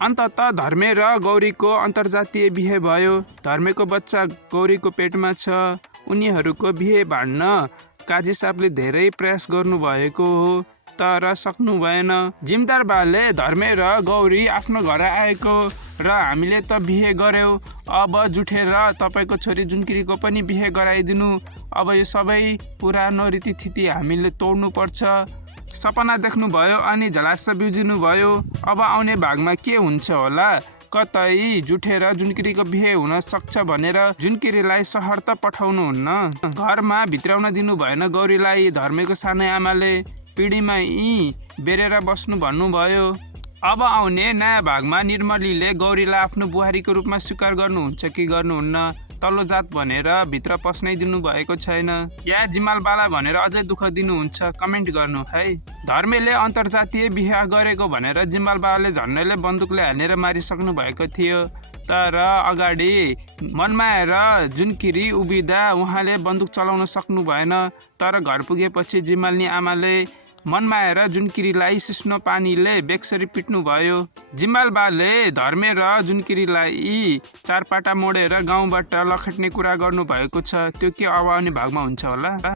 अन्ततः धर्मे र गौरीको अन्तर्जातीय बिहे भयो। धर्मेको बच्चा गौरीको पेटमा छ। उनीहरूको बिहे भाड्न काजी साहबले धेरै प्रयास गर्नुभएको हो, तर सक्नु भएन। जिमदार बाले धर्मे र गौरी आफ्नो घर आएको र हामीले त बिहे गर्यौँ, अब जुठेर तपाईँको छोरी जुनकिरीको पनि बिहे गराइदिनु। अब यो सबै पुरानो रीतिथिति हामीले तोड्नु पर्छ। सपना देख्नुभयो अनि झलास बिउजिनु भयो। अब आउने भागमा के हुन्छ होला? कतै जुठेर जुनकिरीको बिहे हुन सक्छ भनेर जुनकिरीलाई सहर त पठाउनुहुन्न। घरमा भित्राउन दिनु भएन गौरीलाई। धर्मेको सानो आमाले पिँढीमा यी बेरेर बस्नु भन्नुभयो। अब आउने नयाँ भागमा निर्मलीले गौरीलाई आफ्नो बुहारीको रूपमा स्वीकार गर्नुहुन्छ कि गर्नुहुन्न? तल्लो जात भनेर भित्र पस्नै दिनु भएको छैन या जिमाल बाला भनेर अझै दुःख दिनुहुन्छ? कमेन्ट गर्नु है। धर्मेले अन्तर्जातीय बिहे गरेको भनेर जिमाल बालाले झन्डैले बन्दुकले हानेर मारिसक्नु भएको थियो, तर अगाडि मनमाएर जुनकिरी उभिँदा उहाँले बन्दुक चलाउन सक्नु भएन। तर घर पुगेपछि जिमालनी आमाले मनमाएर जुनकिरीलाई सिस्नो पानीले बेक्सरी पिट्नु भयो। जिम्बाल बाले धर्मे र जुनकिरीलाई चारपाटा मोडेर गाउँबाट लखेट्ने कुरा गर्नुभएको छ। त्यो के अब आउने भागमा हुन्छ होला?